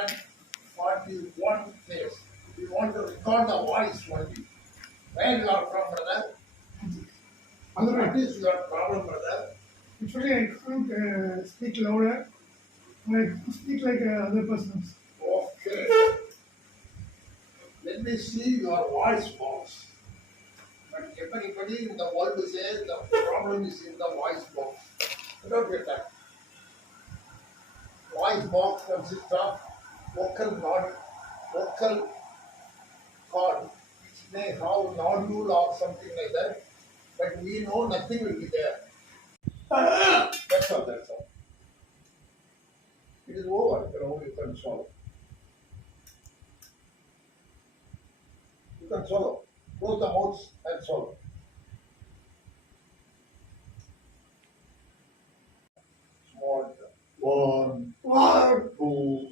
And what is one place? We want to record the voice only. Where you are from, brother? What is your problem, brother? Actually, I can't speak louder. I speak like other persons. Okay. Let me see your voice box. But everybody in the world says the problem is in the voice box. You don't get that. Voice box consists of vocal cord, which may have nodule or something like that. But we know nothing will be there. That's all, that's all. It is over, you can swallow. You can swallow. Close the mouth and swallow. Small. One, two,